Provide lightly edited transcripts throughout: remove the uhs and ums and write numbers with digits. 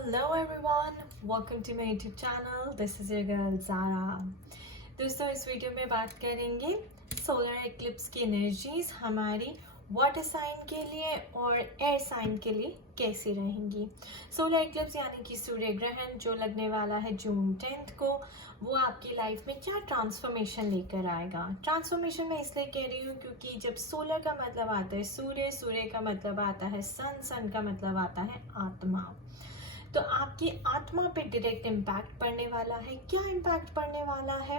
Hello everyone, welcome to my YouTube channel. This is your girl Zara. दोस्तों इस video में बात करेंगे सोलर एक्लिप्स की एनर्जीज हमारी वाटर साइन के लिए और एयर साइन के लिए कैसी रहेंगी। सोलर एक्लिप्स यानी कि सूर्य ग्रहण जो लगने वाला है जून 10 को, वो आपकी लाइफ में क्या ट्रांसफॉर्मेशन लेकर आएगा। ट्रांसफॉर्मेशन मैं इसलिए कह रही हूँ क्योंकि जब सोलर का मतलब आता है सूर्य, सूर्य का मतलब आता है सन, सन का मतलब आता है आत्मा। तो आपकी आत्मा पे डायरेक्ट इम्पैक्ट पड़ने वाला है। क्या इम्पैक्ट पड़ने वाला है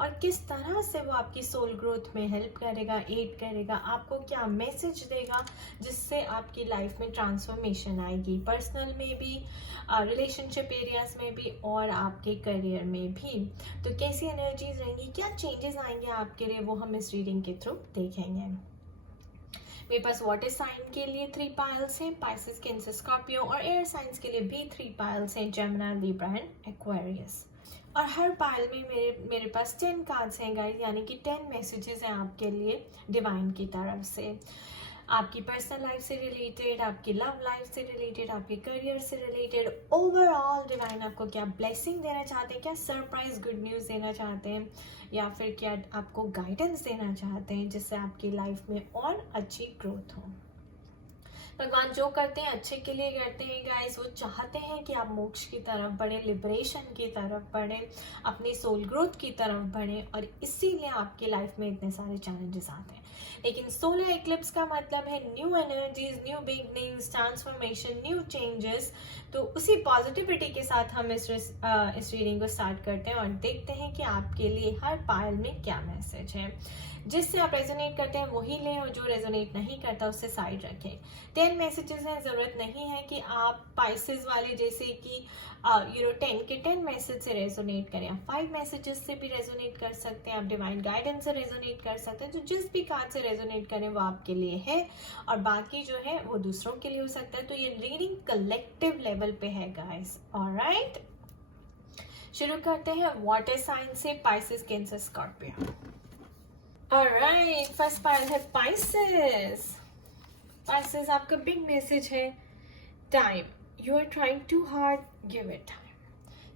और किस तरह से वो आपकी सोल ग्रोथ में हेल्प करेगा, एड करेगा, आपको क्या मैसेज देगा जिससे आपकी लाइफ में ट्रांसफॉर्मेशन आएगी, पर्सनल में भी, रिलेशनशिप एरियाज में भी और आपके करियर में भी। तो कैसी एनर्जीज रहेंगी, क्या चेंजेस आएंगे आपके लिए, वो हम इस रीडिंग के थ्रू देखेंगे। मेरे पास वाटर साइन के लिए 3 पाइल्स हैं, पाइसेस, कैंसर, स्कॉर्पियो, और एयर साइंस के लिए भी 3 पाइल्स हैं, जेमिनी, लिब्रा एंड एक्वेरियस। और हर पाइल में मेरे पास 10 कार्ड्स हैं गाइस, यानी कि 10 मैसेजेस हैं आपके लिए डिवाइन की तरफ से। आपकी पर्सनल लाइफ से रिलेटेड, आपकी लव लाइफ से रिलेटेड, आपके करियर से रिलेटेड, ओवरऑल डिवाइन आपको क्या ब्लेसिंग देना चाहते हैं, क्या सरप्राइज गुड न्यूज़ देना चाहते हैं, या फिर क्या आपको गाइडेंस देना चाहते हैं जिससे आपकी लाइफ में और अच्छी ग्रोथ हो। भगवान जो करते हैं अच्छे के लिए करते हैं गाइस। वो चाहते हैं कि आप मोक्ष की तरफ बढ़े, लिबरेशन की तरफ बढ़े, अपनी सोल ग्रोथ की तरफ बढ़े, और इसीलिए आपकी लाइफ में इतने सारे चैलेंजेस आते हैं। लेकिन सोलर एक्लिप्स का मतलब है new energies, new beginnings, transformation, new changes. तो उसी पॉजिटिविटी के साथ हम इस रीडिंग को स्टार्ट करते हैं और देखते हैं कि आपके लिए हर पाइल में क्या मैसेज है। जिससे आप रेजोनेट करते हैं वही लें, और जो रेजोनेट नहीं करता उससे साइड रखें। 10 मैसेजेस हैं, ज़रूरत नहीं है कि आप पाइसेस वाले जैसे कि 10 के 10 मैसेज से रेजोनेट करें। आप 5 मैसेजेस से भी रेजोनेट कर सकते हैं, आप डिवाइन गाइडेंस से रेजोनेट कर सकते हैं। तो जिस भी कार्ड से रेजोनेट करें वो आपके लिए है, और बाकी जो है वो दूसरों के लिए हो सकता है। तो ये रीडिंग कलेक्टिव लेवल पे है गाइस। ऑलराइट, शुरू करते हैं वाटर साइन से, Pisces, Cancer, Scorpio. Alright, first pile है पाइसेस। पाइसेस आपका बिग मैसेज है time. You are trying too hard, give it time.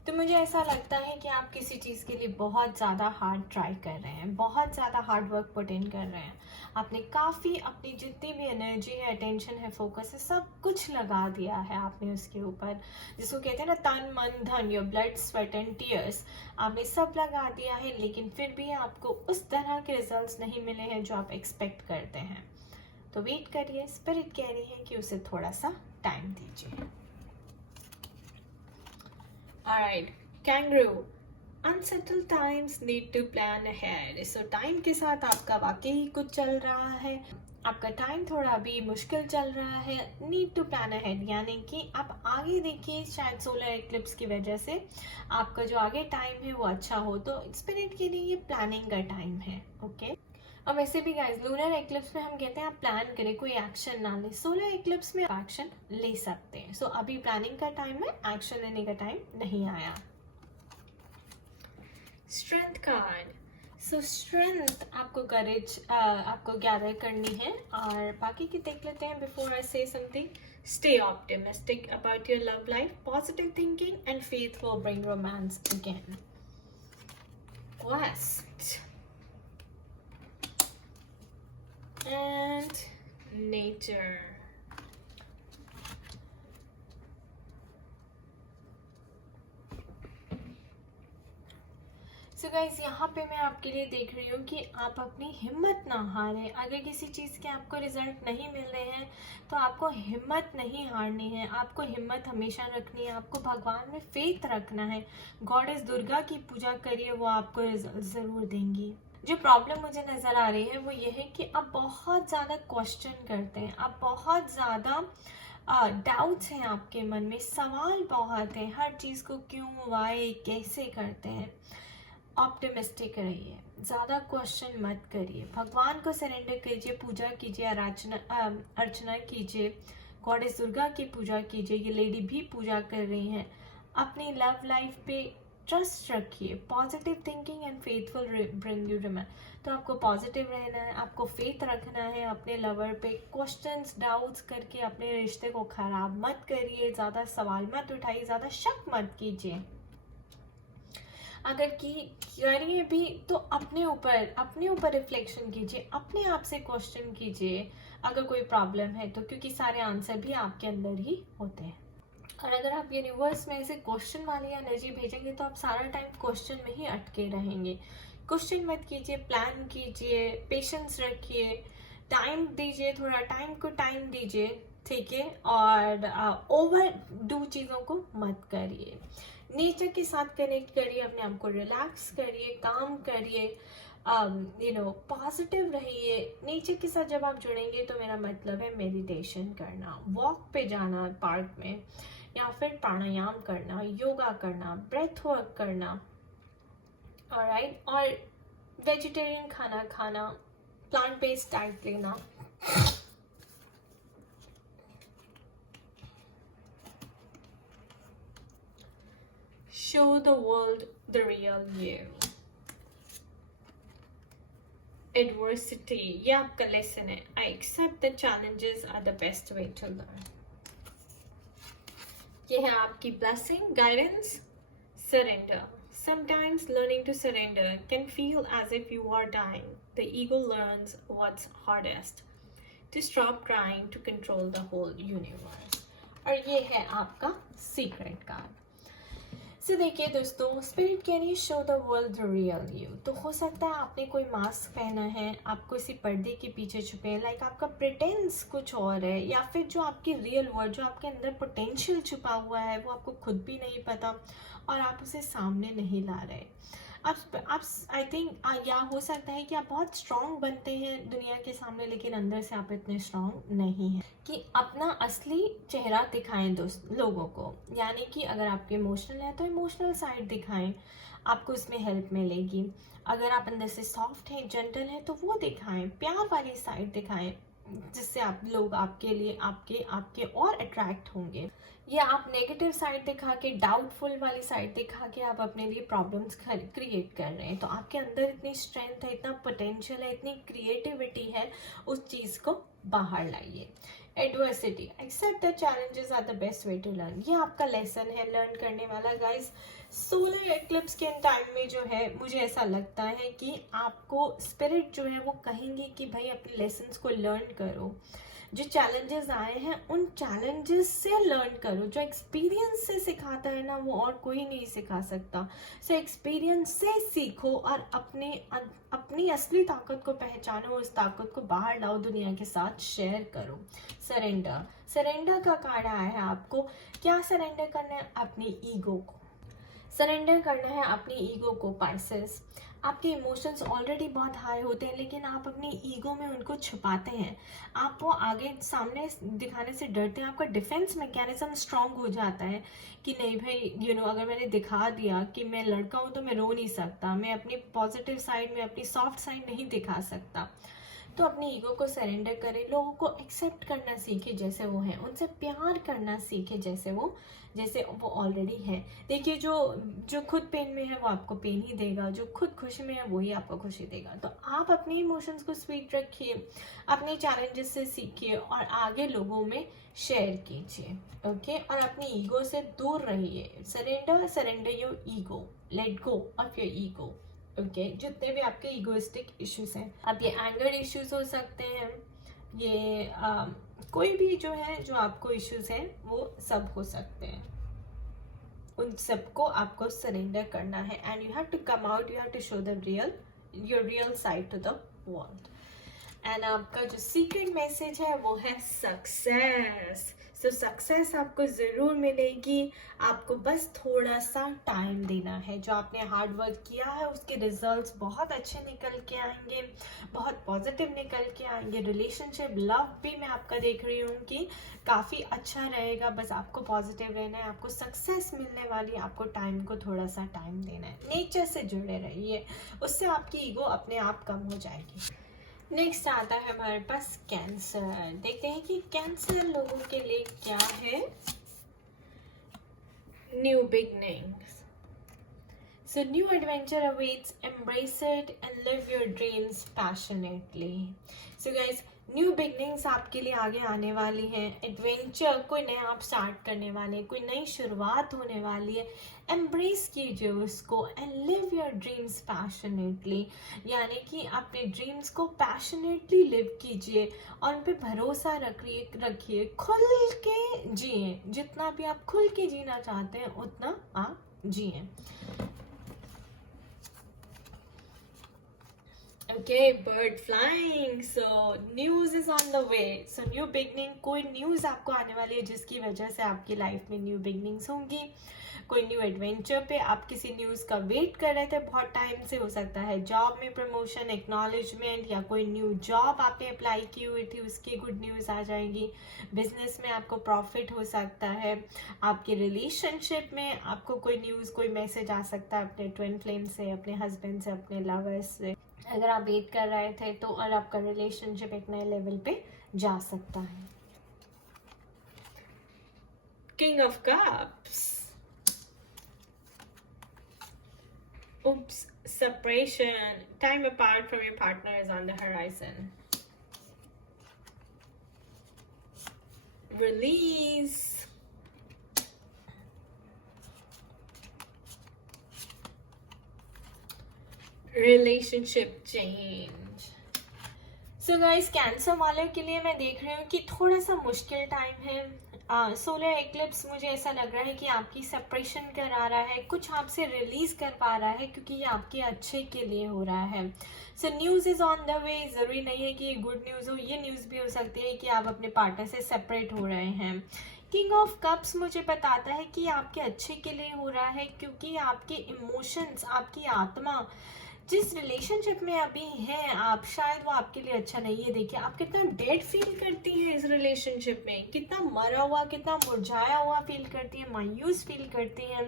तो मुझे ऐसा लगता है कि आप किसी चीज़ के लिए बहुत ज़्यादा हार्ड ट्राई कर रहे हैं, बहुत ज़्यादा हार्ड वर्क पुट इन कर रहे हैं। आपने काफ़ी अपनी जितनी भी एनर्जी है, अटेंशन है, फोकस है, सब कुछ लगा दिया है आपने उसके ऊपर। जिसको कहते हैं ना तन मन धन, your blood sweat and tears, आपने सब लगा दिया है, लेकिन फिर भी आपको उस तरह के रिजल्ट्स नहीं मिले हैं जो आप एक्सपेक्ट करते हैं। तो वेट करिए, स्पिरिट कह रही है कि उसे थोड़ा सा टाइम दीजिए। Alright, kangaroo. Unsettled times need to plan ahead. So time के साथ आपका वाकई ही कुछ चल रहा है, आपका टाइम थोड़ा अभी मुश्किल चल रहा है। नीड टू प्लान अहेड यानी कि आप आगे देखिए, शायद सोलर एक्लिप्स की वजह से आपका जो आगे टाइम है वो अच्छा हो। तो स्पिरिट के लिए ये प्लानिंग का टाइम है। ओके, और वैसे भी गाइस लूनर एक्लिप्स में हम कहते हैं आप प्लान करें, कोई एक्शन ना ले। सोलर एक्लिप्स में एक्शन ले सकते हैं। सो अभी प्लानिंग का टाइम है, एक्शन लेने का टाइम नहीं आया। Strength card. सो स्ट्रेंथ आपको करेज आपको गैदर करनी है, और बाकी की देख लेते हैं। बिफोर आई से something, stay optimistic about your love life, positive thinking and faith will bring romance again. Quest and nature. So guys यहाँ पे मैं आपके लिए देख रही हूँ कि आप अपनी हिम्मत ना हारें। अगर किसी चीज़ के आपको रिजल्ट नहीं मिल रहे हैं तो आपको हिम्मत नहीं हारनी है, आपको हिम्मत हमेशा रखनी है, आपको भगवान में फेथ रखना है। गॉडेस दुर्गा की पूजा करिए, वो आपको रिजल्ट ज़रूर देंगी। जो प्रॉब्लम मुझे नज़र आ रही है वो ये है कि आप बहुत ज़्यादा क्वेश्चन करते हैं, आप बहुत ज़्यादा डाउट्स हैं आपके मन में, सवाल बहुत हैं, हर चीज़ को क्यों, वाई, कैसे करते हैं। ऑप्टिमिस्टिक रहिए, ज़्यादा क्वेश्चन मत करिए, भगवान को सरेंडर कीजिए, पूजा कीजिए, अर्चना कीजिए, गॉडेस दुर्गा की पूजा कीजिए। ये लेडी भी पूजा कर रही हैं। अपनी लव लाइफ पे ट्रस्ट रखिए, positive thinking and faithful bring you remain. तो आपको पॉजिटिव रहना है, आपको फेथ रखना है अपने लवर पे, क्वेश्चंस डाउट्स करके अपने रिश्ते को खराब मत करिए, ज़्यादा सवाल मत उठाइए, ज़्यादा शक मत कीजिए। अगर करिए भी तो अपने ऊपर रिफ्लेक्शन कीजिए, अपने आप से क्वेश्चन कीजिए अगर कोई प्रॉब्लम है तो, क्योंकि सारे आंसर भी आपके अंदर ही होते हैं। और अगर आप यूनिवर्स में ऐसे क्वेश्चन वाली एनर्जी भेजेंगे तो आप सारा टाइम क्वेश्चन में ही अटके रहेंगे। क्वेश्चन मत कीजिए, प्लान कीजिए, पेशेंस रखिए, टाइम दीजिए, थोड़ा टाइम को टाइम दीजिए, ठीक है। और ओवर डू चीज़ों को मत करिए, नेचर के साथ कनेक्ट करिए, अपने आप को रिलैक्स करिए, काम करिए, पॉजिटिव रहिए। नेचर के साथ जब आप जुड़ेंगे तो मेरा मतलब है मेडिटेशन करना, वॉक पे जाना पार्क में, या फिर प्राणायाम करना, योगा करना, ब्रेथ वर्क करना, ऑलराइट। और वेजिटेरियन खाना खाना, प्लांट बेस्ड डाइट लेना। Show the world the real you. Adversity, ये आपका लेसन है। I accept the challenges are the best way to learn. ये है आपकी blessing, guidance, surrender. Sometimes learning to surrender can feel as if you are dying. The ego learns what's hardest, to stop trying to control the whole universe. और ये है आपका secret card. तो देखिए दोस्तों, spirit can you show the world the real you. तो हो सकता है आपने कोई मास्क पहना है, आप किसी पर्दे के पीछे छुपे हैं, लाइक आपका प्रिटेंस कुछ और है, या फिर जो आपकी रियल वर्ल्ड, जो आपके अंदर पोटेंशियल छुपा हुआ है, वो आपको खुद भी नहीं पता और आप उसे सामने नहीं ला रहे। आप आई थिंक या हो सकता है कि आप बहुत स्ट्रॉन्ग बनते हैं दुनिया के सामने, लेकिन अंदर से आप इतने स्ट्रॉन्ग नहीं हैं कि अपना असली चेहरा दिखाएं दोस्त लोगों को। यानी कि अगर आपके इमोशनल है तो इमोशनल साइड दिखाएं, आपको इसमें हेल्प मिलेगी। अगर आप अंदर से सॉफ्ट हैं, जेंटल हैं, तो वो दिखाएं, प्यार वाली साइड दिखाएं, जिससे आप लोग आपके लिए आपके और अट्रैक्ट होंगे। या आप नेगेटिव साइड दिखा के, डाउटफुल वाली साइड दिखा के आप अपने लिए प्रॉब्लम्स क्रिएट कर रहे हैं। तो आपके अंदर इतनी स्ट्रेंथ है, इतना पोटेंशियल है, इतनी क्रिएटिविटी है, उस चीज़ को बाहर लाइए। Adversity, accept the challenges are the best way to learn. ये आपका लेसन है लर्न करने वाला गाइस। सोलर एक्लिप्स के टाइम में जो है, मुझे ऐसा लगता है कि आपको स्पिरिट जो है वो कहेंगे कि भाई अपने लेसन्स को लर्न करो, जो चैलेंजेस आए हैं उन चैलेंजेस से लर्न करो। जो एक्सपीरियंस से सिखाता है ना, वो और कोई नहीं सिखा सकता। सो एक्सपीरियंस से सीखो और अपनी असली ताकत को पहचानो, उस ताकत को बाहर लाओ, दुनिया के साथ शेयर करो। सरेंडर का कार्ड आया है आपको। क्या सरेंडर करना है? अपनी ईगो को सरेंडर करना है, अपनी ईगो को। पाइसेस, आपके इमोशंस ऑलरेडी बहुत हाई होते हैं, लेकिन आप अपनी ईगो में उनको छुपाते हैं, आप वो आगे सामने दिखाने से डरते हैं। आपका डिफेंस मैकेनिज्म स्ट्रांग हो जाता है कि नहीं भाई, अगर मैंने दिखा दिया कि मैं लड़का हूँ तो मैं रो नहीं सकता, मैं अपनी पॉजिटिव साइड में अपनी सॉफ्ट साइड नहीं दिखा सकता। तो अपनी ईगो को सरेंडर करें, लोगों को एक्सेप्ट करना सीखे जैसे वो हैं, उनसे प्यार करना सीखे जैसे वो ऑलरेडी है। देखिए, जो खुद पेन में है वो आपको पेन ही देगा, जो खुद खुशी में है वही आपको खुशी देगा। तो आप अपने इमोशंस को स्वीट रखिए, अपने चैलेंजेस से सीखिए और आगे लोगों में शेयर कीजिए, ओके। और अपनी ईगो से दूर रहिए। Surrender your ego, let go of your ego, okay. जितने भी आपके ईगोइस्टिक इश्यूज हैं, अब ये एंगर इश्यूज हो सकते हैं, ये कोई भी जो है, जो आपको इश्यूज हैं वो सब हो सकते हैं, उन सबको आपको सरेंडर करना है। And you have to come out, you have to show the your real side to the world. And आपका जो सीक्रेट मैसेज है वो है सक्सेस। सो सक्सेस आपको ज़रूर मिलेगी, आपको बस थोड़ा सा टाइम देना है। जो आपने हार्ड वर्क किया है उसके रिजल्ट्स बहुत अच्छे निकल के आएंगे, बहुत पॉजिटिव निकल के आएंगे। रिलेशनशिप, लव भी मैं आपका देख रही हूँ कि काफ़ी अच्छा रहेगा। बस आपको पॉजिटिव रहना है, आपको सक्सेस मिलने वाली, आपको टाइम को थोड़ा सा टाइम देना है। नेचर से जुड़े रहिए, उससे आपकी ईगो अपने आप कम हो जाएगी। नेक्स्ट आता है हमारे पास कैंसर। देखते हैं कि कैंसर लोगों के लिए क्या है। New beginnings, So new adventure awaits, embrace it and live your dreams passionately. So guys, new beginnings आपके लिए आगे आने वाली हैं, एडवेंचर कोई नया आप स्टार्ट करने वाले हैं, कोई नई शुरुआत होने वाली है, एम्ब्रेस कीजिए उसको and live your dreams passionately, यानी कि अपने ड्रीम्स को पैशनेटली लिव कीजिए और उन पे भरोसा रखिए, खुल के जिए, जितना भी आप खुल के जीना चाहते हैं उतना आप जिए. Okay, bird flying. So news is on the way. So new beginning, कोई न्यूज़ आपको आने वाली है जिसकी वजह से आपकी लाइफ में न्यू बिगनिंग्स होंगी. कोई न्यू एडवेंचर पे आप किसी न्यूज़ का वेट कर रहे थे बहुत टाइम से, हो सकता है जॉब में प्रमोशन, एक्नॉलेजमेंट, या कोई न्यू जॉब आपने अप्लाई की हुई थी उसकी गुड न्यूज़ आ जाएंगी. बिजनेस में आपको प्रॉफिट हो सकता है. आपके रिलेशनशिप में आपको कोई न्यूज़, कोई मैसेज आ सकता है अपने ट्विन फ्लेम से, अपने हस्बैंड से, अपने लवर से, अगर आप वेट कर रहे थे तो, और आपका रिलेशनशिप एक नए लेवल पे जा सकता है. King of cups. Oops, separation, time apart from your partner is on the horizon. Release. Relationship change. So guys, cancer वाले के लिए मैं देख रही हूँ कि थोड़ा सा मुश्किल टाइम है. सोलर एक्लिप्स मुझे ऐसा लग रहा है कि आपकी सेपरेशन करा रहा है, कुछ आपसे रिलीज कर पा रहा है क्योंकि ये आपके अच्छे के लिए हो रहा है. So news is on the way. ज़रूरी नहीं है कि ये गुड न्यूज़ हो, ये न्यूज़ भी हो सकती है कि आप अपने पार्टनर से सेपरेट हो रहे हैं. किंग ऑफ कप्स मुझे बताता है कि आपके अच्छे के लिए हो रहा है क्योंकि आपके इमोशंस, आपकी आत्मा जिस रिलेशनशिप में अभी हैं आप, शायद वो आपके लिए अच्छा नहीं है. देखिए आप कितना डेड फील करती हैं इस रिलेशनशिप में, कितना मरा हुआ, कितना मुरझाया हुआ फील करती हैं, मायूस फील करती हैं,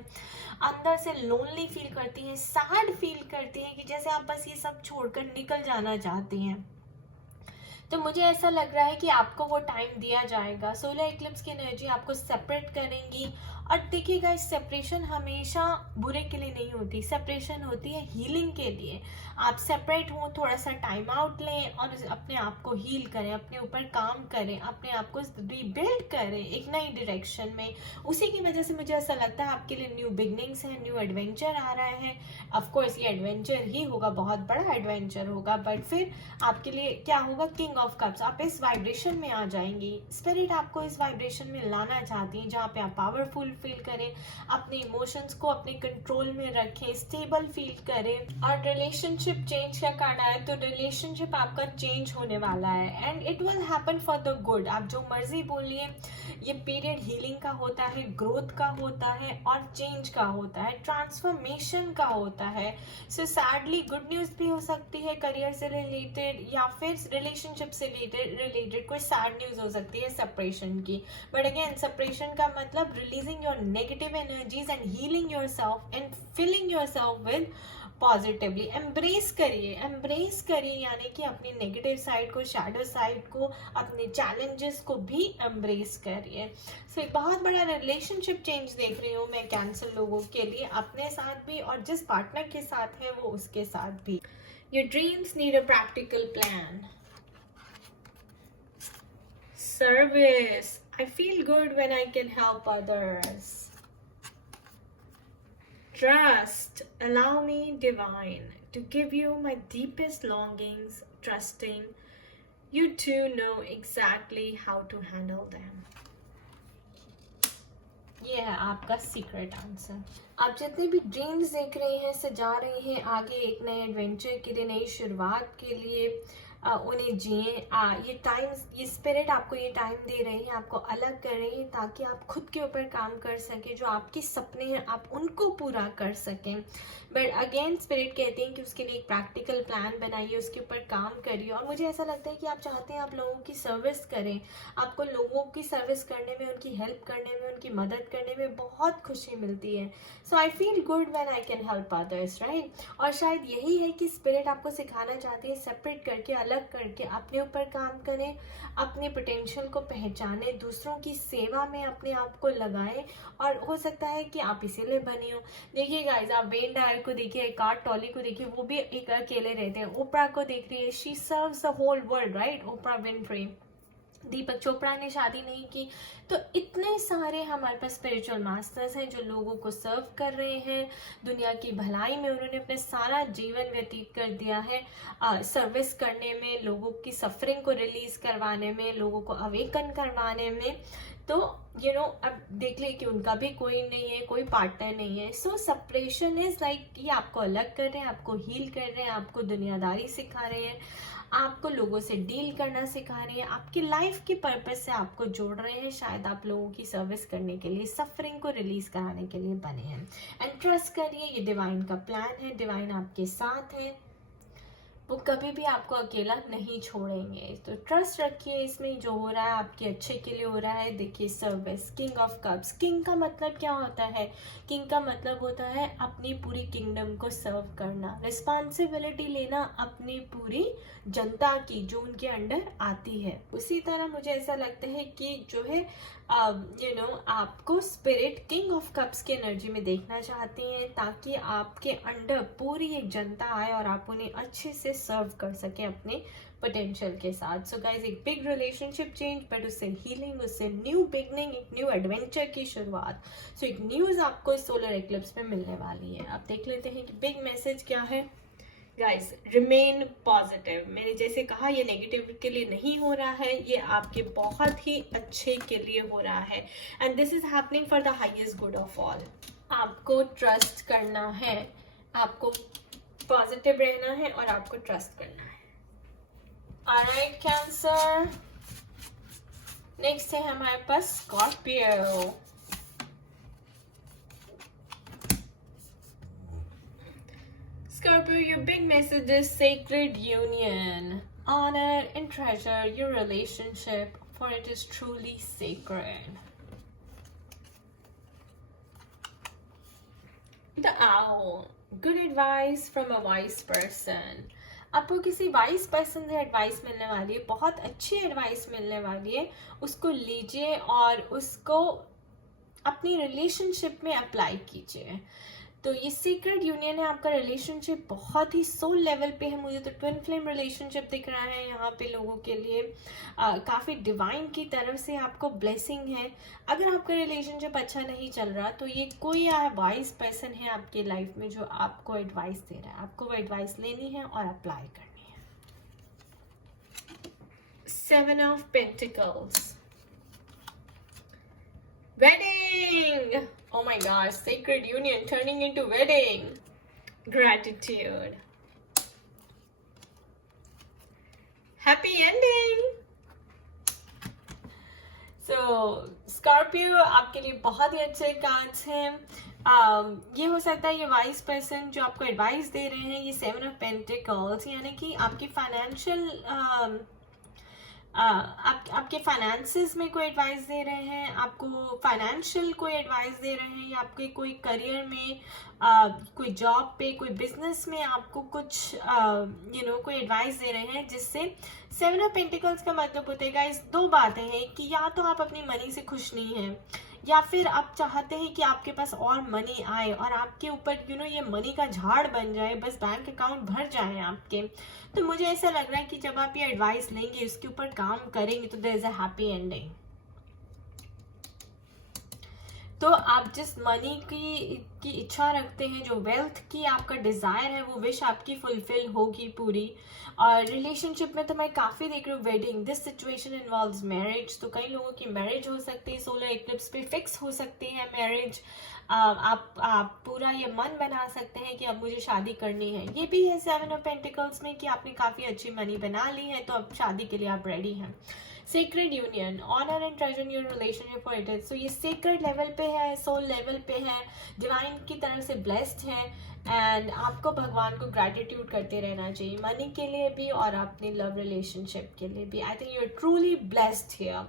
अंदर से लोनली फील करती हैं, सैड फील करती हैं कि जैसे आप बस ये सब छोड़कर निकल जाना चाहती हैं. तो मुझे ऐसा लग रहा है कि आपको वो टाइम दिया जाएगा. सोलर इक्लिप्स की एनर्जी आपको सेपरेट करेंगी. और देखिएगा, इस सेपरेशन हमेशा बुरे के लिए नहीं होती, सेपरेशन होती है हीलिंग के लिए. आप सेपरेट हो, थोड़ा सा टाइम आउट लें और अपने आप को हील करें, अपने ऊपर काम करें, अपने आप को रीबिल्ड करें एक नई डायरेक्शन में. उसी की वजह से मुझे ऐसा लगता है आपके लिए न्यू बिगनिंग्स है, न्यू एडवेंचर आ रहा है. ऑफकोर्स ये एडवेंचर ही होगा, बहुत बड़ा एडवेंचर होगा, बट फिर आपके लिए क्या होगा, किंग ऑफ कप्स, आप इस वाइब्रेशन में आ जाएंगी. स्पिरिट आपको इस वाइब्रेशन में लाना चाहती है जहाँ पे आप पावरफुल फील करें, अपने इमोशंस को अपने कंट्रोल में रखें, स्टेबल फील करें. और रिलेशनशिप चेंज का कार्ड आया, तो रिलेशनशिप आपका चेंज होने वाला है and it will happen for the good. आप जो मर्जी बोलिए, ये पीरियड हीलिंग का होता है, ग्रोथ का होता है और चेंज का होता है, ट्रांसफॉर्मेशन का होता है. सो सैडली गुड न्यूज भी हो सकती है करियर से रिलेटेड या फिर रिलेशनशिप से रिलेटेड कोई सैड न्यूज हो सकती है सेपरेशन की. बट अगेन, सेपरेशन का मतलब releasing your negative energies and healing yourself and filling yourself with positively. Embrace करिए, यानी कि अपनी नेगेटिव साइड को, शैडो साइड को, अपने चैलेंजेस को भी एम्ब्रेस करिए. सो एक बहुत बड़ा रिलेशनशिप चेंज देख रही हूँ मैं कैंसर लोगों के लिए, अपने साथ भी और जिस पार्टनर के साथ है वो उसके साथ भी. Your dreams need a practical plan. Service. I feel good when I can help others. Trust. Allow me, divine, to give you my deepest longings, trusting you to know exactly how to handle them. ये है आपका secret answer. आप जितने भी dreams देख रहे हैं, सजा रहे हैं आगे एक नए एडवेंचर के लिए, नई शुरुआत के लिए, उन्हें जिए. ये टाइम, ये स्पिरिट आपको ये टाइम दे रही है, आपको अलग कर रही है ताकि आप खुद के ऊपर काम कर सकें, जो आपके सपने हैं आप उनको पूरा कर सकें. बट अगेन स्पिरिट कहते हैं कि उसके लिए एक प्रैक्टिकल प्लान बनाइए, उसके ऊपर काम करिए. और मुझे ऐसा लगता है कि आप चाहते हैं आप लोगों की सर्विस करें, आपको लोगों की सर्विस करने में, उनकी हेल्प करने में, उनकी मदद करने में बहुत खुशी मिलती है. So I feel good when I can help others, right. और शायद यही है कि स्पिरिट आपको सिखाना चाहती है सेपरेट करके, अलग करके अपने ऊपर काम करें, अपने पोटेंशियल को पहचानें, दूसरों की सेवा में अपने आप को लगाएं। और हो सकता है कि आप इसीलिए बने हो। देखिए गाइस, आप वेन डायर को देखिए, कार्ट टॉली को देखिए, वो भी एक अकेले रहते हैं। ओपरा को देख रही है, she serves the whole world, right? Oprah Winfrey. Deepak Chopra ने शादी नहीं की। तो इतने सारे हमारे पास स्पिरिचुअल मास्टर्स हैं जो लोगों को सर्व कर रहे हैं। दुनिया की भलाई में उन्होंने अपने सारा जीवन व्यतीत कर दिया है, सर्विस करने में, लोगों की सफरिंग को रिलीज करवाने में, लोगों को अवेकन करवाने में। तो अब देख ले कि उनका भी कोई नहीं है, कोई पार्टनर नहीं है। सो सेपरेशन इज लाइक, ये आपको अलग कर रहे हैं, आपको हील कर रहे हैं, आपको दुनियादारी सिखा रहे हैं, आपको लोगों से डील करना सिखा रही है, आपकी लाइफ के पर्पस से आपको जोड़ रहे हैं। शायद आप लोगों की सर्विस करने के लिए, सफरिंग को रिलीज कराने के लिए बने हैं। एंड ट्रस्ट करिए, ये डिवाइन का प्लान है, डिवाइन आपके साथ है, वो कभी भी आपको अकेला नहीं छोड़ेंगे। तो ट्रस्ट रखिए, इसमें जो हो रहा है आपके अच्छे के लिए हो रहा है। देखिए service, king of cups, king का मतलब क्या होता है? किंग का मतलब होता है अपनी पूरी किंगडम को सर्व करना, रिस्पॉन्सिबिलिटी लेना अपनी पूरी जनता की जो उनके अंडर आती है। उसी तरह मुझे ऐसा लगता है कि जो है आपको स्पिरिट किंग ऑफ कप्स की एनर्जी में देखना चाहती हैं, ताकि आपके अंडर पूरी एक जनता आए और आप उन्हें अच्छे से सर्व कर सकें अपने पोटेंशियल के साथ। सो गाइज, एक बिग रिलेशनशिप चेंज, बट उससे हीलिंग, उससे न्यू बिगनिंग, एक न्यू एडवेंचर की शुरुआत। सो एक न्यूज आपको इस सोलर एक्लिप्स में मिलने वाली है। आप देख लेते हैं कि बिग मैसेज क्या है। Guys, remain positive. मैंने जैसे कहा, ये नेगेटिव के लिए नहीं हो रहा है, ये आपके बहुत ही अच्छे के लिए हो रहा है। And this is happening for the highest good of all. आपको ट्रस्ट करना है, आपको पॉजिटिव रहना है और आपको ट्रस्ट करना है। ऑलराइट कैंसर, नेक्स्ट है हमारे पास Scorpio. Scorpio, your big message is sacred union. Honor and treasure your relationship, for it is truly sacred. The owl. Good advice from a wise person. आपको किसी वाइज पर्सन से advice मिलने वाली है, बहुत अच्छी एडवाइस मिलने वाली है। उसको लीजिए और उसको अपनी रिलेशनशिप में अप्लाई कीजिए। तो ये सीक्रेट यूनियन है, आपका रिलेशनशिप बहुत ही सोल लेवल पे है। मुझे तो ट्विन फ्लेम रिलेशनशिप दिख रहा है यहाँ पे लोगों के लिए। काफ़ी डिवाइन की तरफ से आपको ब्लेसिंग है। अगर आपका रिलेशनशिप अच्छा नहीं चल रहा तो ये कोई वाइज पर्सन है आपके लाइफ में जो आपको एडवाइस दे रहा है। आपको वो एडवाइस लेनी है और अप्लाई करनी है। 7 of Pentacles. Wedding! Oh my gosh, sacred union turning into wedding. Gratitude. Happy ending. So, Scorpio, आपके लिए बहुत ही अच्छे कार्ड्स हैं। ये हो सकता है ये वाइज पर्सन जो आपको एडवाइस दे रहे हैं, ये 7 of Pentacles, यानी कि आपकी फाइनेंशियल आपके फाइनेंसेस में कोई एडवाइस दे रहे हैं, आपको फाइनेंशियल कोई एडवाइस दे रहे हैं, या आपके कोई करियर में, कोई जॉब पे, कोई बिजनेस में आपको कुछ कोई एडवाइस दे रहे हैं। जिससे 7 of Pentacles का मतलब होता है गाइस, दो बातें हैं कि या तो आप अपनी मनी से खुश नहीं हैं, या फिर आप चाहते हैं कि आपके पास और मनी आए और आपके ऊपर ये मनी का झाड़ बन जाए, बस बैंक अकाउंट भर जाए आपके। तो मुझे ऐसा लग रहा है कि जब आप ये एडवाइस लेंगे, उसके ऊपर काम करेंगे, तो there is a happy ending. तो आप जिस मनी की इच्छा रखते हैं, जो वेल्थ की आपका डिज़ायर है, वो विश आपकी फुलफिल होगी पूरी। और रिलेशनशिप में तो मैं काफ़ी देख रही हूँ wedding, this situation involves marriage. तो कई लोगों की मैरिज हो सकती है, सोलर इक्लिप्स पे फिक्स हो सकती है मैरिज। आप पूरा ये मन बना सकते हैं कि अब मुझे शादी करनी है। ये भी है 7 of Pentacles में कि आपने काफ़ी अच्छी मनी बना ली है, तो अब शादी के लिए आप रेडी हैं। Sacred union, honour and treasure your relationship for it is. So ये सेक्रेड लेवल पे है, सोल लेवल पे है, डिवाइन की तरफ से ब्लेस्ड है। एंड आपको भगवान को ग्रैटिट्यूड करते रहना चाहिए, मनी के लिए भी और अपनी लव रिलेशनशिप के लिए भी। I think you are truly blessed here.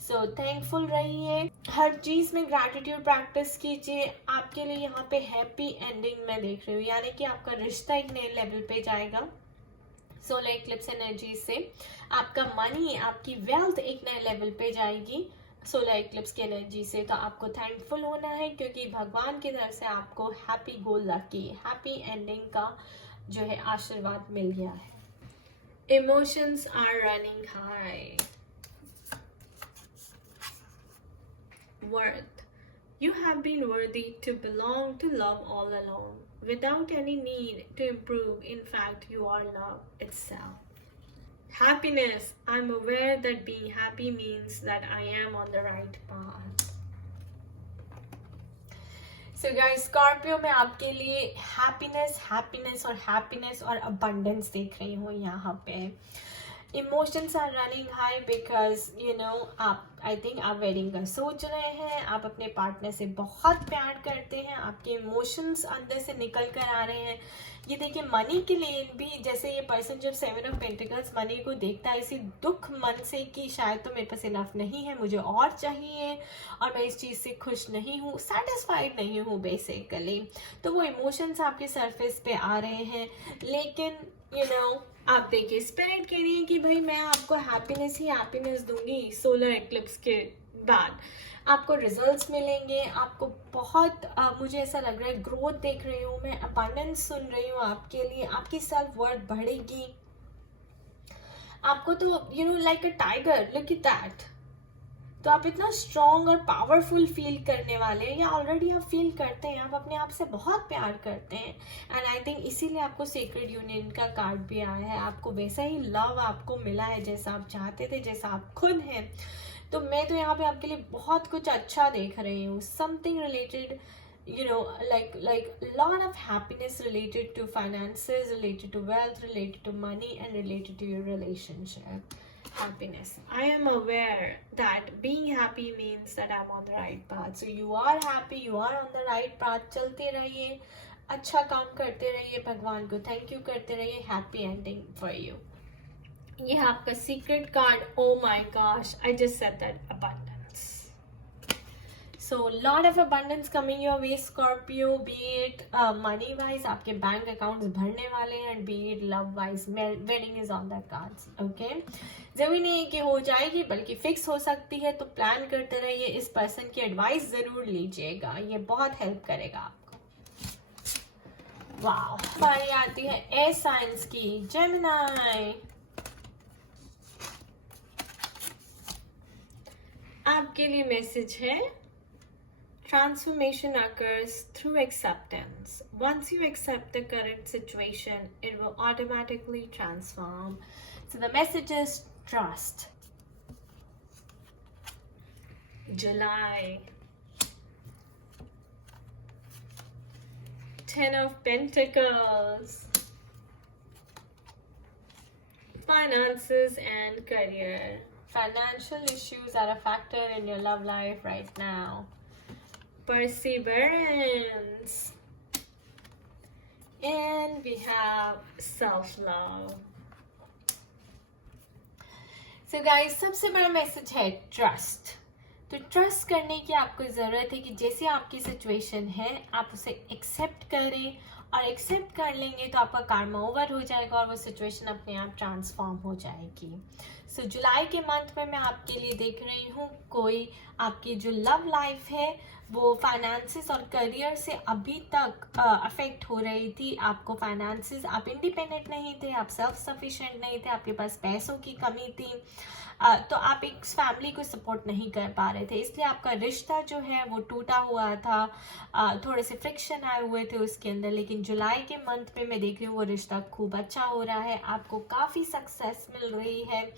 So thankful रहिए, हर चीज़ में ग्रैटिट्यूड प्रैक्टिस कीजिए। आपके लिए यहाँ पे हैप्पी एंडिंग मैं देख रही हूँ, यानी कि आपका रिश्ता एक नए लेवल पे जाएगा। सोलर इक्लिप्स एनर्जी से आपका मनी, आपकी वेल्थ एक नए लेवल पे जाएगी सोलर इक्लिप्स की एनर्जी से। तो आपको थैंकफुल होना है क्योंकि भगवान की तरफ से आपको happy go lucky, happy ending का जो है आशीर्वाद मिल गया है। Emotions are running high. Worth. You have been worthy to belong to love all alone, without any need to improve. In fact, you are love itself. Happiness. I'm aware that being happy means that I am on the right path. So guys, Scorpio में आपके लिए happiness और abundance देख रही हूँ यहाँ पे। Emotions are running high because आप आई थिंक आप वेडिंग का सोच रहे हैं, आप अपने पार्टनर से बहुत प्यार करते हैं, आपके इमोशंस अंदर से निकल कर आ रहे हैं। ये देखिए मनी के लिए भी, जैसे ये पर्सन जब 7 ऑफ पेंटिकल्स मनी को देखता है इसी दुख मन से कि शायद तो मेरे पास इनफ नहीं है, मुझे और चाहिए और मैं इस चीज़ से खुश नहीं हूँ, सेटिस्फाइड नहीं हूँ बेसिकली। तो वो इमोशंस आपके सरफेस पे आ रहे हैं। लेकिन आप देखिए स्पिरिट कह रही है कि भाई मैं आपको हैप्पीनेस दूंगी। सोलर एक्लिप्स के बाद आपको रिजल्ट्स मिलेंगे, आपको बहुत मुझे ऐसा लग रहा है ग्रोथ देख रही हूँ मैं, अबंडेंस सुन रही हूँ आपके लिए, आपकी सेल्फ वर्थ बढ़ेगी। आपको तो like a tiger, look at that. तो आप इतना स्ट्रॉन्ग और पावरफुल फील करने वाले हैं, या ऑलरेडी आप फील करते हैं, आप अपने आप से बहुत प्यार करते हैं। एंड आई थिंक इसीलिए आपको सीक्रेट यूनियन का कार्ड भी आया है। आपको वैसा ही लव आपको मिला है जैसा आप चाहते थे, जैसा आप खुद हैं। तो मैं तो यहाँ पे आपके लिए बहुत कुछ अच्छा देख रही हूँ। Something related like lot of happiness related to finances, related to wealth, related to money, and related to your relationship. Happiness. I am aware that being happy means that I'm on the right path. So you are happy, you are on the right path. चलते रहिए, अच्छा काम करते रहिए, भगवान को thank you करते रहिए। Happy ending for you. ये है आपका secret card. Oh my gosh, I just said that, abundance. So lot of abundance coming your way Scorpio, be it money wise, आपके बैंक अकाउंट्स भरने वाले हैं, and be it love wise, wedding is on the cards, okay? जरूरी नहीं कि हो जाएगी, बल्कि फिक्स हो सकती है। तो प्लान करते रहिए, इस पर्सन की एडवाइस जरूर लीजिएगा, ये बहुत हेल्प करेगा आपको। वाओ, बारी आती है एयर साइंस की, जेमिनी। आपके लिए मैसेज है transformation occurs through acceptance. Once you accept the current situation, it will automatically transform. So the message is trust. July. 10 of Pentacles. Finances and career. Financial issues are a factor in your love life right now. Perseverance, and we have self-love. So guys, सबसे बड़ा message है trust. तो trust करने की आपको ज़रूरत है कि जैसे आपकी सिचुएशन है आप उसे एक्सेप्ट करें, और एक्सेप्ट कर लेंगे तो आपका कार्मा ओवर हो जाएगा और वो सिचुएशन अपने आप ट्रांसफॉर्म हो जाएगी। सो जुलाई के मंथ में मैं आपके लिए देख रही हूँ कोई आपकी जो लव लाइफ है वो फाइनेंसिस और करियर से अभी तक अफेक्ट हो रही थी। आपको फाइनेंसिस, आप इंडिपेंडेंट नहीं थे, आप सेल्फ सफिशिएंट नहीं थे, आपके पास पैसों की कमी थी, तो आप एक फैमिली को सपोर्ट नहीं कर पा रहे थे, इसलिए आपका रिश्ता जो है वो टूटा हुआ था, थोड़े से फ्रिक्शन आए हुए थे उसके अंदर। लेकिन जुलाई के मंथ में मैं देख रही हूँ वो रिश्ता खूब अच्छा हो रहा है, आपको काफ़ी सक्सेस मिल रही है,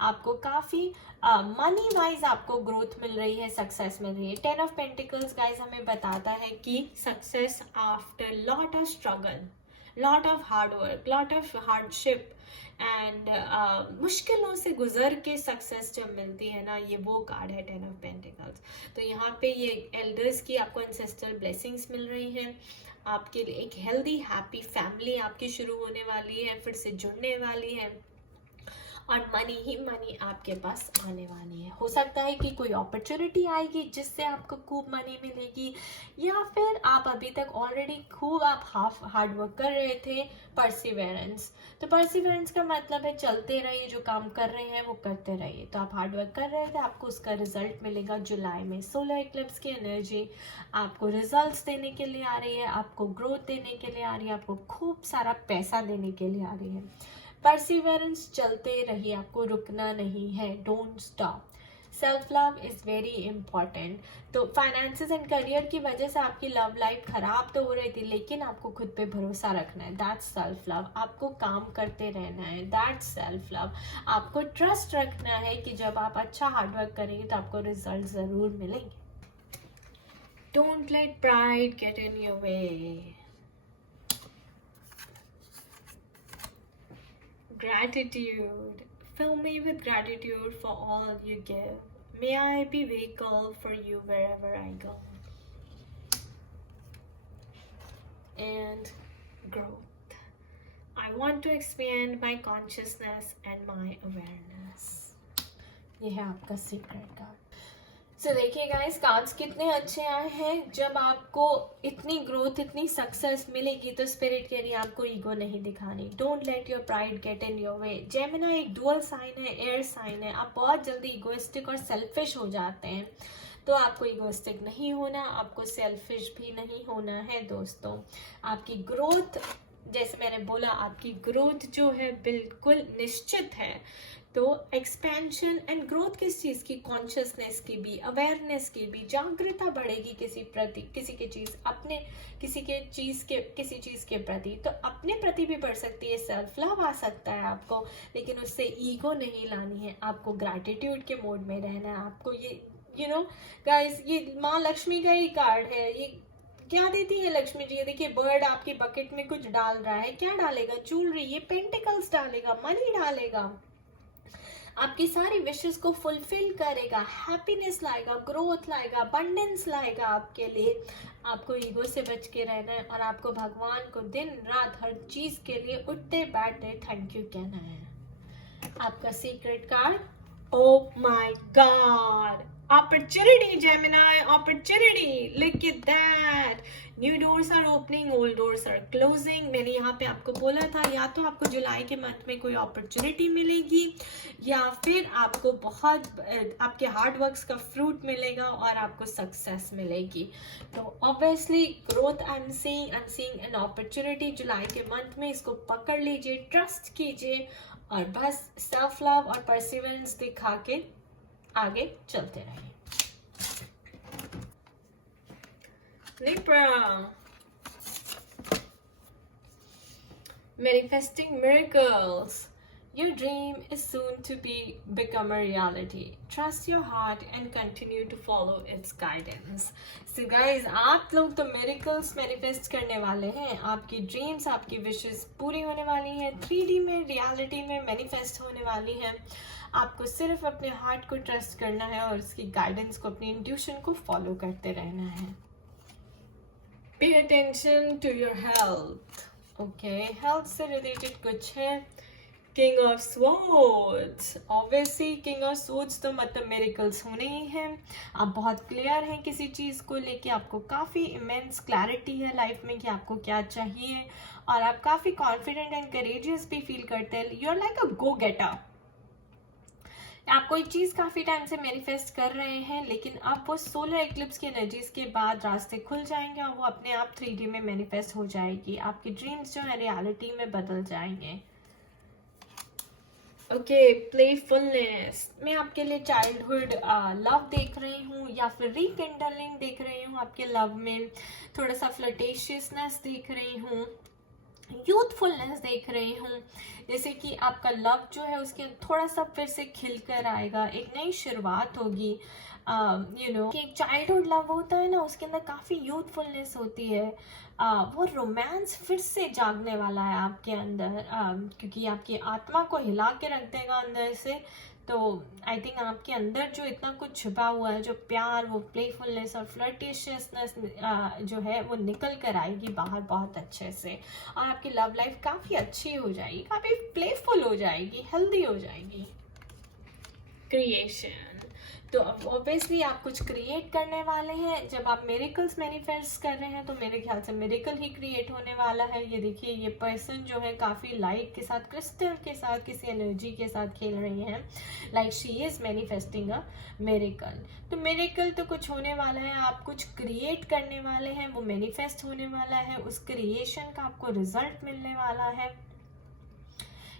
आपको काफ़ी मनी वाइज आपको ग्रोथ मिल रही है, सक्सेस मिल रही है। 10 ऑफ पेंटिकल्स गाइज हमें बताता है कि success after lot of struggle, lot of hard work, lot of hardship and मुश्किलों से गुजर के सक्सेस जब मिलती है ना, ये वो कार्ड है 10 ऑफ पेंटिकल्स। तो यहाँ पे ये एल्डर्स की आपको एंसेस्ट्रल ब्लेसिंग्स मिल रही हैं, आपके लिए एक हेल्दी हैप्पी फैमिली आपकी शुरू होने वाली है, फिर से जुड़ने वाली है, और मनी ही मनी आपके पास आने वाली है। हो सकता है कि कोई अपॉर्चुनिटी आएगी जिससे आपको खूब मनी मिलेगी, या फिर आप अभी तक ऑलरेडी खूब आप हार्ड वर्क कर रहे थे, परसिवेरेंस। तो परसिवेरेंस का मतलब है चलते रहिए, जो काम कर रहे हैं वो करते रहिए। तो आप हार्ड वर्क कर रहे थे, आपको उसका रिजल्ट मिलेगा जुलाई में। सोलर इक्लिप्स की एनर्जी आपको रिजल्ट्स देने के लिए आ रही है, आपको ग्रोथ देने के लिए आ रही है, आपको खूब सारा पैसा देने के लिए आ रही है। परसिवेरेंस, चलते रहिए, आपको रुकना नहीं है, don't stop. Self love is very important. तो फाइनेंसेस एंड करियर की वजह से आपकी लव लाइफ खराब तो हो रही थी, लेकिन आपको खुद पे भरोसा रखना है, दैट्स सेल्फ लव। आपको काम करते रहना है, दैट्स सेल्फ लव। आपको ट्रस्ट रखना है कि जब आप अच्छा हार्डवर्क करेंगे तो आपको रिजल्ट ज़रूर मिलेंगे। Don't let pride get in your way. Gratitude. Fill me with gratitude for all you give. May I be vehicle for you wherever I go. And growth. I want to expand my consciousness and my awareness. ये है आपका secret card. तो देखिए guys, cards कितने अच्छे आए हैं। जब आपको इतनी ग्रोथ, इतनी सक्सेस मिलेगी तो स्पिरिट के लिए आपको ईगो नहीं दिखानी। Don't let your pride get in your way. Gemini एक डुअल साइन है, एयर साइन है। आप बहुत जल्दी इगोइस्टिक और सेल्फिश हो जाते हैं, तो आपको इगोइस्टिक नहीं होना, आपको सेल्फिश भी नहीं होना है दोस्तों। आपकी ग्रोथ, जैसे मैंने बोला, आपकी ग्रोथ जो है बिल्कुल निश्चित है। तो एक्सपेंशन एंड ग्रोथ किस चीज़ की, कॉन्शियसनेस की भी, अवेयरनेस की भी, जागरूकता बढ़ेगी किसी प्रति, किसी की चीज़ अपने, किसी चीज़ के प्रति। तो अपने प्रति भी बढ़ सकती है, सेल्फ लव आ सकता है आपको, लेकिन उससे ईगो नहीं लानी है। आपको ग्रैटिट्यूड के मोड में रहना है। आपको ये गाइस, ये माँ लक्ष्मी का ही कार्ड है। ये क्या देती है लक्ष्मी जी? देखिए, बर्ड आपकी बकेट में कुछ डाल रहा है, क्या डालेगा? ज्वेलरी। ये पेंटिकल्स डालेगा, मनी डालेगा, आपकी सारी विशेस को फुलफिल करेगा, हैप्पीनेस लाएगा, ग्रोथ लाएगा, अबंडेंस लाएगा आपके लिए। आपको ईगो से बच के रहना है और आपको भगवान को दिन रात हर चीज के लिए उठते बैठते थैंक यू कहना है। आपका secret card, oh my god, opportunity Gemini, opportunity, look at that, new doors are opening, old doors are closing। मैंने यहाँ पे आपको बोला था, या तो आपको जुलाई के मंथ में कोई अपॉर्चुनिटी मिलेगी, या फिर आपको बहुत आपके हार्ड वर्क्स का फ्रूट मिलेगा और आपको सक्सेस मिलेगी। तो obviously growth I am seeing an opportunity जुलाई के मंथ में। इसको पकड़ लीजिए, ट्रस्ट कीजिए और बस सेल्फ लव और परसिवेरेंस दिखा के आगे चलते रहिए। Libra, manifesting miracles. Your dream is soon to become a reality. Trust your heart and continue to follow its guidance. So guys, आप लोग तो miracles manifest करने वाले हैं। आपकी dreams, आपकी wishes पूरी होने वाली हैं, 3D में, reality में manifest होने वाली हैं। आपको सिर्फ अपने हार्ट को ट्रस्ट करना है और उसकी गाइडेंस को, अपनी इंट्यूशन को फॉलो करते रहना है। Pay attention to your health. Okay, health से रिलेटेड कुछ है। King of swords, obviously king of swords तो मतलब मिरेकल्स होने ही हैं। आप बहुत क्लियर हैं किसी चीज़ को लेके, आपको काफ़ी इमेंस क्लैरिटी है लाइफ में कि आपको क्या चाहिए, और आप काफ़ी कॉन्फिडेंट एंड करेजियस भी फील करते हैं। You are like a go getter. आप कोई चीज़ काफ़ी टाइम से मैनिफेस्ट कर रहे हैं, लेकिन अब वो सोलर इक्लिप्स की एनर्जीज के बाद रास्ते खुल जाएंगे और वो अपने आप 3D में मैनिफेस्ट हो जाएगी। आपके ड्रीम्स जो है रियलिटी में बदल जाएंगे। ओके, प्लेफुलनेस, मैं आपके लिए चाइल्डहुड लव देख रही हूँ, या फिर रिकिंडलिंग देख रही हूँ आपके लव में। थोड़ा सा फ्लर्टेशियसनेस देख रही हूँ, यूथफुलनेस देख रही हूँ, जैसे कि आपका लव जो है उसके थोड़ा सा फिर से खिलकर आएगा, एक नई शुरुआत होगी। कि एक चाइल्डहुड लव होता है ना, उसके अंदर काफ़ी यूथफुलनेस होती है। वो रोमांस फिर से जागने वाला है आपके अंदर, क्योंकि आपकी आत्मा को हिला के रख देगा अंदर से। तो आई थिंक आपके अंदर जो इतना कुछ छुपा हुआ है, जो प्यार, वो प्लेफुलनेस और फ्लर्टिशियसनेस जो है वो निकल कर आएगी बाहर बहुत अच्छे से, और आपकी लव लाइफ काफ़ी अच्छी हो जाएगी, काफ़ी प्लेफुल हो जाएगी, हेल्दी हो जाएगी। क्रिएशन, तो अब ऑब्वियसली आप कुछ क्रिएट करने वाले हैं। जब आप मिरेकल्स मैनिफेस्ट कर रहे हैं तो मेरे ख्याल से मिरेकल ही क्रिएट होने वाला है। ये देखिए, ये पर्सन जो है काफ़ी लाइट के साथ, क्रिस्टल के साथ, किसी एनर्जी के साथ खेल रही हैं, like she is manifesting a miracle. तो मिरेकल तो कुछ होने वाला है, आप कुछ क्रिएट करने वाले हैं, वो मैनिफेस्ट होने वाला है, उस क्रिएशन का आपको रिजल्ट मिलने वाला है।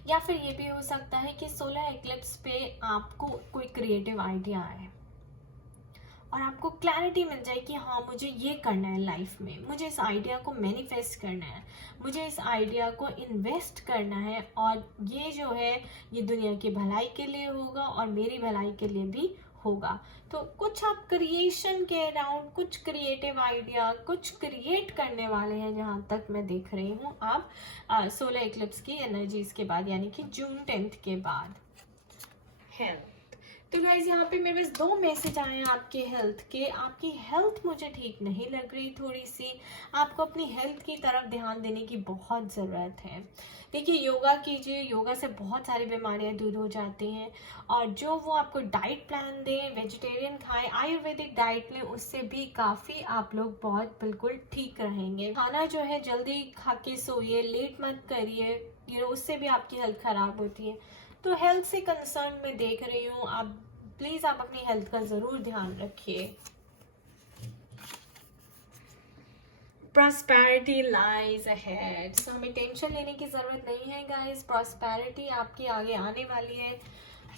या फिर ये भी हो सकता है कि सोलर एक्लिप्स पे आपको कोई क्रिएटिव आइडिया आए और आपको क्लैरिटी मिल जाए कि हाँ, मुझे ये करना है लाइफ में, मुझे इस आइडिया को मैनिफेस्ट करना है, मुझे इस आइडिया को इन्वेस्ट करना है, और ये जो है ये दुनिया की भलाई के लिए होगा और मेरी भलाई के लिए भी होगा। तो कुछ आप क्रिएशन के अराउंड, कुछ क्रिएटिव आइडिया, कुछ क्रिएट करने वाले हैं, जहाँ तक मैं देख रही हूँ आप सोलर इक्लिप्स की एनर्जीज के बाद, यानी कि जून 10 के बाद। हेल्थ, तो गाइज यहाँ पे मेरे पास 2 मैसेज आए हैं आपके हेल्थ के। आपकी हेल्थ मुझे ठीक नहीं लग रही थोड़ी सी, आपको अपनी हेल्थ की तरफ ध्यान देने की बहुत ज़रूरत है। देखिए, योगा कीजिए, योगा से बहुत सारी बीमारियां दूर हो जाती हैं, और जो वो आपको डाइट प्लान दें, वेजिटेरियन खाएं, आयुर्वेदिक डाइट लें, उससे भी काफ़ी आप लोग बहुत बिल्कुल ठीक रहेंगे। खाना जो है जल्दी खा के सोइए, लेट मत करिए, उससे भी आपकी हेल्थ ख़राब होती है। तो हेल्थ से कंसर्न मैं देख रही हूँ, आप प्लीज़ आप अपनी हेल्थ का ज़रूर ध्यान रखिए। प्रॉस्पेरिटी लाइज अहेड, सो हमें टेंशन लेने की ज़रूरत नहीं है गाइस, प्रॉस्पेरिटी आपकी आगे आने वाली है,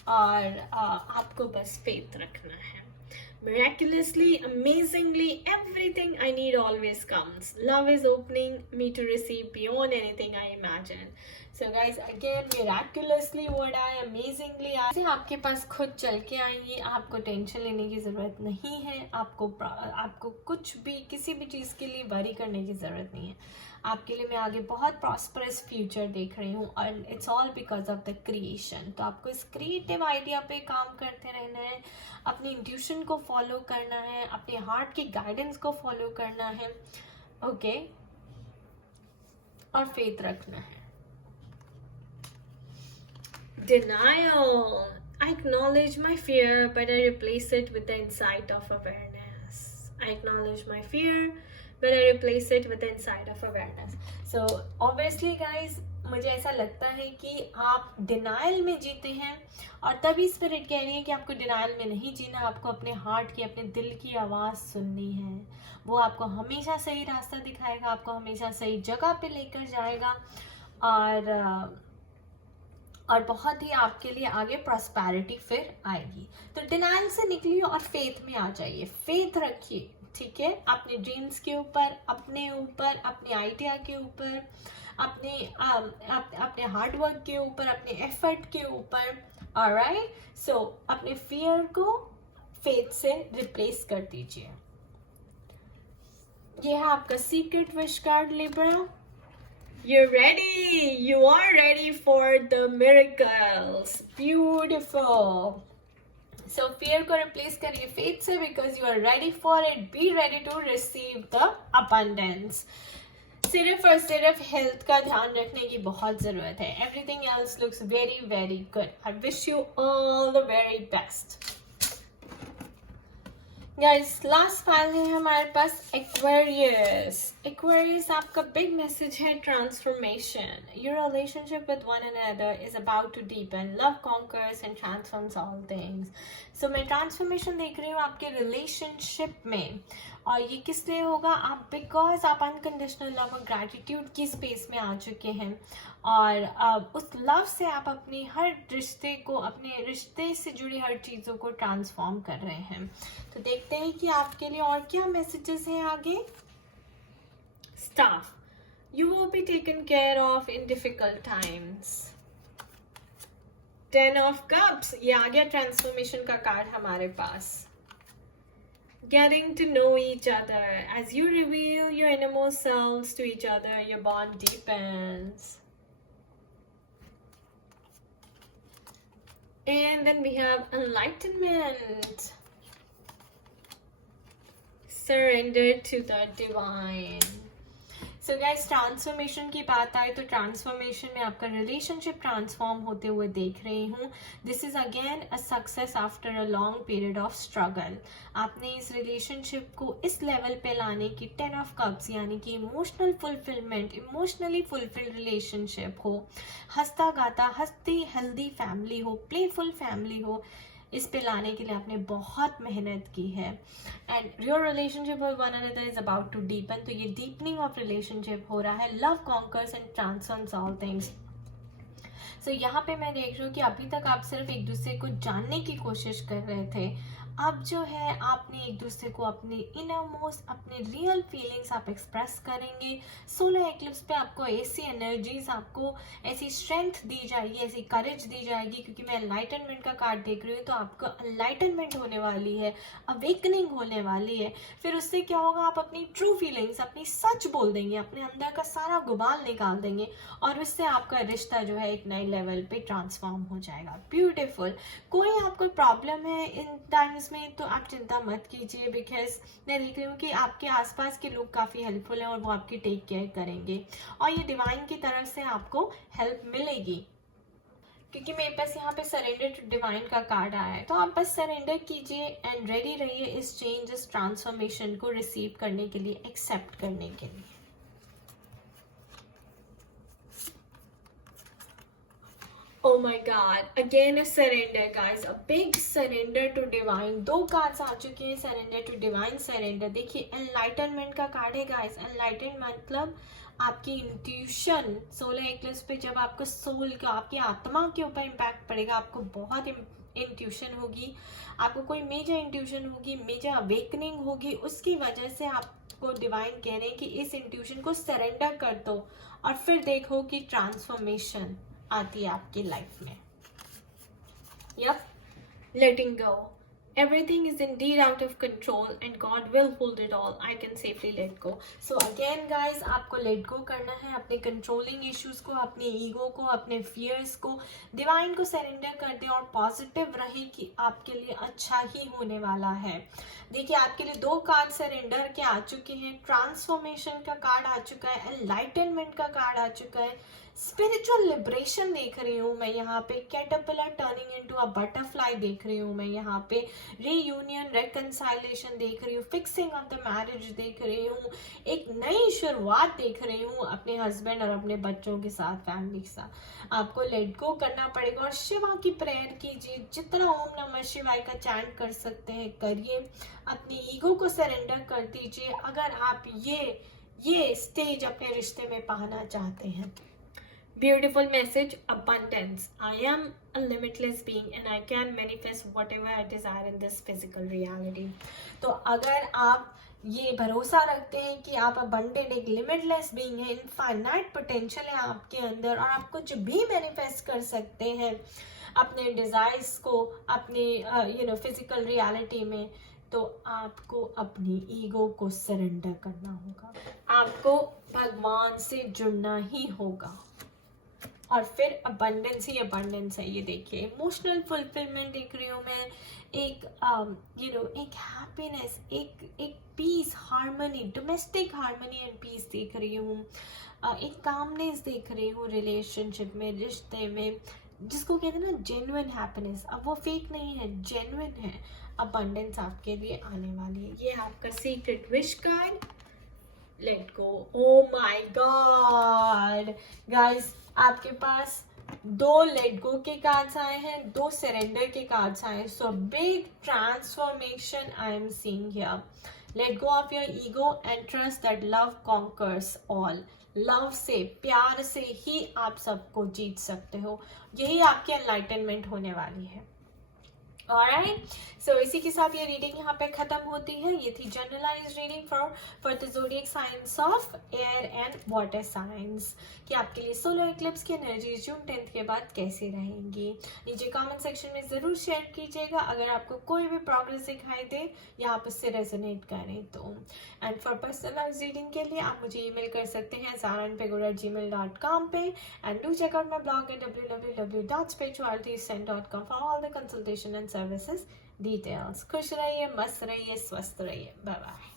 और आपको बस फेथ रखना है। Miraculously, amazingly, everything I need always comes. Love is opening me to receive beyond anything I imagine. So guys, again, miraculously, what I amazingly, आपके पास खुद चल के आएंगी, आपको टेंशन लेने की ज़रूरत नहीं है, आपको कुछ भी, किसी भी चीज़ के लिए वरी करने की ज़रूरत नहीं है। आपके लिए मैं आगे बहुत प्रॉस्परस फ्यूचर देख रही हूँ, और it's all because of the creation. तो आपको इस क्रिएटिव आइडिया पे काम करते रहना है, अपनी इंट्यूशन को फॉलो करना है, अपने हार्ट की गाइडेंस को फॉलो करना है, ओके, और फेथ रखना है। Denial. I acknowledge my fear, but I replace it with the insight of awareness. I acknowledge my fear, but I replace it with the insight of awareness. So obviously guys, मुझे ऐसा लगता है कि आप denial में जीते हैं, और तभी स्पिरिट कह रही है कि आपको डिनाइल में नहीं जीना, आपको अपने हार्ट की, अपने दिल की आवाज़ सुननी है। वो आपको हमेशा सही रास्ता दिखाएगा, आपको हमेशा सही जगह पे लेकर जाएगा, और बहुत ही आपके लिए आगे प्रॉस्पेरिटी फिर आएगी। तो डिनाइल से निकलिए और फेथ में आ जाइए, फेथ रखिए, ठीक है, अपने ड्रीम्स के ऊपर, अपने ऊपर, अपने आइडिया के ऊपर, अपने हार्ड वर्क के ऊपर, अपने एफर्ट के ऊपर। ऑलराइट, सो अपने फियर को फेथ से रिप्लेस कर दीजिए। ये है आपका secret wish card, Libra. You're ready. You are ready for the miracles. Beautiful. So fear को replace करिए faith से, because you are ready for it. Be ready to receive the abundance. सिर्फ और सिर्फ हेल्थ का ध्यान रखने की बहुत ज़रूरत है. Everything else looks very, very good. I wish you all the very best. Guys, last file है हमारे पास एक्वेरियस। एक्वेरियस आपका बिग मैसेज है transformation. Your relationship with one another is about to deepen, love conquers and transforms all things. So मैं transformation देख रही हूँ आपके रिलेशनशिप में, और ये किस लिए होगा? आप बिकॉज आप अनकंडीशनल लव और ग्रैटिट्यूड की स्पेस में आ चुके हैं, और उस लव से आप अपनी हर रिश्ते को, अपने रिश्ते से जुड़ी हर चीज़ों को ट्रांसफॉर्म कर रहे हैं। तो देखते हैं कि आपके लिए और क्या मैसेजेस हैं आगे। Staff, you will be taken care of in difficult times. 10 of cups, ये आ गया ट्रांसफॉर्मेशन का कार्ड हमारे पास। Getting to know each other. As you reveal your innermost selves to each other, your bond deepens. And then we have enlightenment. Surrender to the divine. So guys, transformation की बात आए तो transformation में आपका relationship transform होते हुए देख रही हूँ. This is again a success after a long period of struggle. आपने इस रिलेशनशिप को इस लेवल पे लाने की 10 ऑफ कप्स यानी कि emotional fulfilment, emotionally fulfilled relationship हो, हंसता गाता हंसती हेल्दी फैमिली हो, प्लेफुल फैमिली हो, इस पे लाने के लिए आपने बहुत मेहनत की है. And your relationship with one another is about to deepen. तो ये डीपनिंग ऑफ रिलेशनशिप हो रहा है. Love conquers and transforms all things. So यहाँ पे मैं देख रही हूँ कि अभी तक आप सिर्फ एक दूसरे को जानने की कोशिश कर रहे थे. अब जो है आपने एक दूसरे को अपने इनर मोस्ट, अपने रियल फीलिंग्स आप एक्सप्रेस करेंगे. सोलर एक्लिप्स पे आपको ऐसी एनर्जीज, आपको ऐसी स्ट्रेंथ दी जाएगी, ऐसी करेज दी जाएगी, क्योंकि मैं एनलाइटनमेंट का कार्ड देख रही हूँ. तो आपको एनलाइटनमेंट होने वाली है, अवेकनिंग होने वाली है. फिर उससे क्या होगा, आप अपनी ट्रू फीलिंग्स, अपनी सच बोल देंगे, अपने अंदर का सारा गुबाल निकाल देंगे और उससे आपका रिश्ता जो है एक नए लेवल पे ट्रांसफॉर्म हो जाएगा. ब्यूटीफुल. कोई आपको प्रॉब्लम है इन टाइम्स में तो आप चिंता मत कीजिए, बिकॉज मैं देख रही हूँ कि आपके आसपास के लोग काफ़ी हेल्पफुल हैं और वो आपकी टेक केयर करेंगे और ये डिवाइन की तरफ से आपको हेल्प मिलेगी. क्योंकि मेरे पास यहाँ पे सरेंडर टू डिवाइन का कार्ड आया है. तो आप बस सरेंडर कीजिए एंड रेडी रहिए इस चेंज, इस ट्रांसफॉर्मेशन को रिसीव करने के लिए, एक्सेप्ट करने के लिए. Oh my God, again a surrender guys, a big surrender to divine. 2 cards आ चुके हैं, surrender to divine, surrender. देखिए enlightenment का कार्ड है guys. enlightenment मतलब आपकी इंट्यूशन. सोलर एक्लिप्स पे जब आपका सोल का, आपकी आत्मा के ऊपर इम्पैक्ट पड़ेगा, आपको बहुत इंट्यूशन होगी, आपको कोई मेजर इंट्यूशन होगी, मेजर अवेकनिंग होगी. उसकी वजह से आपको डिवाइन कह रहे हैं कि इस इंट्यूशन को सरेंडर कर दो और फिर देखो कि ट्रांसफॉर्मेशन आती है आपकी लाइफ में. Yep, letting go. Everything is indeed out of control and God will hold it all. I can safely let go. So again guys, आपको let go करना है अपने controlling issues को, अपने ego को, अपने fears को. डिवाइन को सरेंडर कर दें और पॉजिटिव रहे कि आपके लिए अच्छा ही होने वाला है. देखिए आपके लिए 2 कार्ड सरेंडर के आ चुके हैं. ट्रांसफॉर्मेशन का कार्ड आ चुका है, एनलाइटनमेंट का कार्ड आ चुका है, स्पिरिचुअल लिबरेशन देख रही हूँ मैं यहाँ पे, caterpillar turning into a butterfly देख रही हूँ मैं यहाँ पे, रीयूनियन, रेकंसाइलेशन देख रही हूँ, फिक्सिंग ऑफ द मैरिज देख रही हूँ, एक नई शुरुआत देख रही हूँ अपने हस्बैंड और अपने बच्चों के साथ, फैमिली के साथ. आपको लेट गो करना पड़ेगा और शिवा की प्रेयर कीजिए. जितना ओम नमः शिवाय का चैंट कर सकते हैं करिए. अपनी ईगो को सरेंडर कर दीजिए अगर आप ये स्टेज अपने रिश्ते में पाना चाहते हैं. Beautiful message, abundance. I am a limitless being and I can manifest whatever I desire in this physical reality. तो अगर आप ये भरोसा रखते हैं कि आप abundant, एक limitless being है, infinite potential है आपके अंदर और आप कुछ भी manifest कर सकते हैं अपने desires को, अपने physical reality में, तो आपको अपनी ईगो को सरेंडर करना होगा. आपको भगवान से जुड़ना ही होगा और फिर अबंडेंस ही अबंडेंस है. ये देखिए इमोशनल फुलफिलमेंट देख रही हूँ मैं, एक एक हैप्पीनेस, एक peace, harmony, domestic harmony and peace देख रही हूँ. एक कामनेस देख रही हूँ रिलेशनशिप में, रिश्ते में, जिसको कहते हैं ना जेन्युइन हैप्पीनेस. अब वो फेक नहीं है, जेन्युइन है. अबंडेंस आपके लिए आने वाली है. ये आपका secret wish card. Let go. Oh my God guys, आपके पास 2 लेट गो के कार्ड्स आए हैं, 2 सरेंडर के कार्ड्स आए हैं. So big transformation I am seeing here. Let go of your ego and trust that love conquers all. Love से, प्यार से ही आप सबको जीत सकते हो. यही आपकी एनलाइटनमेंट होने वाली है. ऑलराइट, सो इसी के साथ ये रीडिंग यहाँ पे खत्म होती है। ये थी generalise reading for the zodiac signs of air and water signs, कि आपके लिए सोलर इक्लिप्स की एनर्जीज जून 10 के बाद कैसी रहेंगी। नीचे कमेंट सेक्शन में ज़रूर शेयर कीजिएगा अगर आपको कोई भी प्रोग्रेस दिखाई दे या आप उससे रेजोनेट करें तो। एंड फॉर पर्सनलाइज रीडिंग के लिए आप मुझे ईमेल कर सकते हैं zaranpegura@gmail.com पे। And do check out my blog at www.spiritualityascent.com for all the consultation and services details. खुश रहिए, मस्त रहिए, स्वस्थ रहिए। Bye bye.